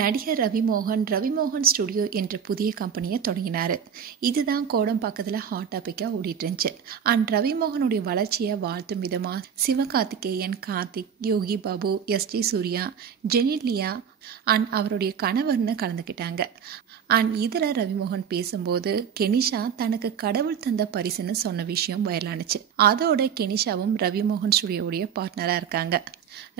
நடிகர் ரவிமோகன் ஸ்டுடியோ என்ற புதிய கம்பெனியை தொடங்கினார். இதுதான் கோடம்பாக்கத்தில் ஹாட் டாப்பிக்காக ஓடிட்டு இருந்துச்சு. அண்ட் ரவிமோகனுடைய வளர்ச்சியை வாழ்த்தும் விதமாக சிவகார்த்திகேயன், கார்த்திக், யோகி பாபு, எஸ்டி சூர்யா, ஜெனிலியா அண்ட் அவருடைய கணவர்னு கலந்துக்கிட்டாங்க. அண்ட் இதில் ரவிமோகன் பேசும்போது கெனிஷா தனக்கு கடவுள் தந்த பரிசுன்னு சொன்ன விஷயம் வயலானுச்சு. அதோட கெனிஷாவும் ரவிமோகன் ஸ்டுடியோவுடைய பார்ட்னராக இருக்காங்க.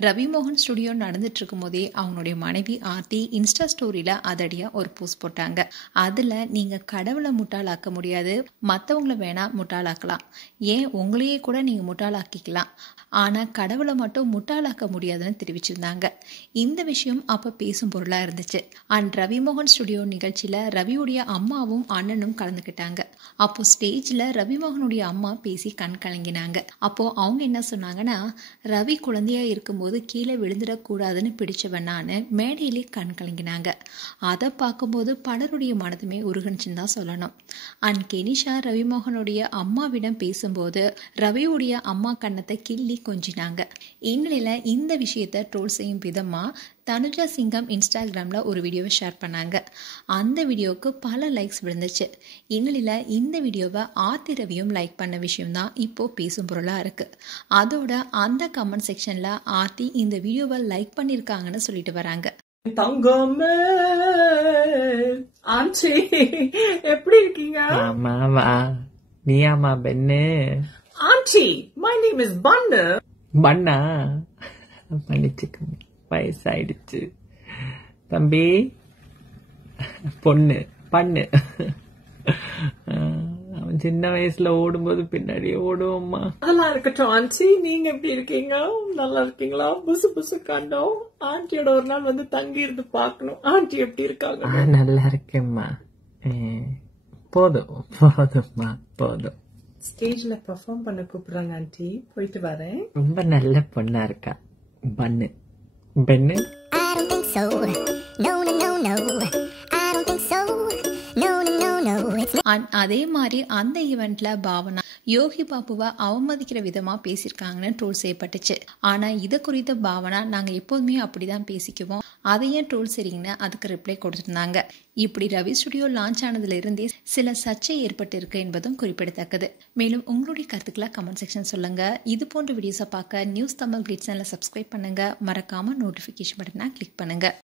ரவிமோகன் ஸ்டுடியோ நடந்துட்டு இருக்கும் போதே அவங்களுடைய மனைவி ஆர்த்தி இன்ஸ்டா ஸ்டோரியில அதடியா ஒரு போஸ்ட் போட்டாங்க. அதுல நீங்க கடவுளை முட்டாளாக்க முடியாது, மற்றவங்கள வேணா முட்டாளாக்கலாம், ஏன் உங்களையே கூட நீங்க முட்டாளாக்கிக்கலாம், ஆனா கடவுளை மட்டும் முட்டாளாக்க முடியாதுன்னு தெரிவிச்சிருந்தாங்க. இந்த விஷயம் அப்ப பேசும் பொருளா இருந்துச்சு. அண்ட் ரவிமோகன் ஸ்டுடியோ நிகழ்ச்சியில ரவியுடைய அம்மாவும் அண்ணனும் கலந்துக்கிட்டாங்க. அப்போ ஸ்டேஜ்ல ரவிமோகனுடைய அம்மா பேசி கண் கலங்கினாங்க. அப்போ அவங்க என்ன சொன்னாங்கன்னா, ரவி குழந்தையா இருக்கும்போது கீழே விழுந்துடக்கூடாதுன்னு பிடிச்சவனான்னு மேடையிலே கண் கலங்கினாங்க. அதை பார்க்கும்போது பலருடைய மனதுமே உருகுனுச்சுன்னு தான் சொல்லணும். அண்ட் கெனிஷா ரவிமோகனுடைய அம்மாவிடம் பேசும்போது ரவியுடைய அம்மா கண்ணத்தை கிள்ளி கொஞ்சினாங்க. இந்நிலையில இந்த விஷயத்தை ட்ரோல் செய்யும் விதமா தனுஜா சிங்கம் இன்ஸ்டாகிராமில் ஒரு வீடியோவை ஷேர் பண்ணாங்க. அந்த வீடியோவுக்கு பல லைக்ஸ் விழுந்துச்சு. இந்நிலையில இந்த வீடியோவை ஆர்த்தி ரவியும் லைக் பண்ண விஷயம்தான் இப்போ பேசும் பொருளாக இருக்குது. அதோட அந்த கமெண்ட் செக்ஷனில் ஆர்த்தி இந்த வீடியோவை லைக் பண்ணியிருக்காங்கன்னு சொல்லிட்டு வராங்க. தங்கமே ஆன்ச்சி எப்படி இருக்கீங்க? ஆமாவா, நீ ஆமா பெண்ணு. ஆன்ச்சி, மை நேம் இஸ் பன்னு. பண்ணா மன்னிச்சுக்கோங்க, வயசாயிடுச்சு. தம்பி பொண்ணு பண்ணு. அவன் சின்ன வயசுல ஓடும்போது பின்னாடியே ஓடுவோம்மா. அதெல்லாம் இருக்கட்டும் ஆன்ச்சி, நீங்க எப்படி இருக்கீங்க? நல்லா இருக்கீங்களா? புசு புசு கண்டோம். ஆன்ட்டியோட ஒரு நாள் வந்து தங்கி இருந்து பாக்கணும். ஆன்ட்டி எப்படி இருக்காங்க? நல்லா இருக்கேம்மா. போதும் போதும்மா போதும். ஸ்டேஜ்ல பெர்ஃபார்ம் பண்ண கூப்பிடுறாங்க ஆன்ட்டி, போயிட்டு வரேன். ரொம்ப நல்ல பொண்ணா இருக்கா பண்ணு பெண்ணு. அதே மாதிரி அந்த ஈவெண்ட்ல பாவனா யோகி பாபுவை அவமதிக்கிற விதமா பேசியிருக்காங்கன்னு ட்ரோல் செய்யப்பட்டுச்சு. ஆனா இதை குறித்த பாவனா, நாங்க எப்போதுமே அப்படிதான் பேசிக்குவோம், அதை ஏன் ட்ரோல் செய்றீங்கன்னு அதுக்கு ரிப்ளை கொடுத்திருந்தாங்க. இப்படி ரவி ஸ்டுடியோ லான்ச் ஆனதுல இருந்தே சில சர்ச்சை ஏற்பட்டு இருக்கு என்பதும் குறிப்பிடத்தக்கது. மேலும் உங்களுடைய கருத்துக்களை கமெண்ட் செக்ஷன் சொல்லுங்க. இது போன்ற வீடியோஸை பார்க்க நியூஸ் தமிழ் கிளிட்ஸ் சேனலை சப்ஸ்கிரைப் பண்ணுங்க. மறக்காம நோட்டிபிகேஷன் பட்டனை கிளிக் பண்ணுங்க.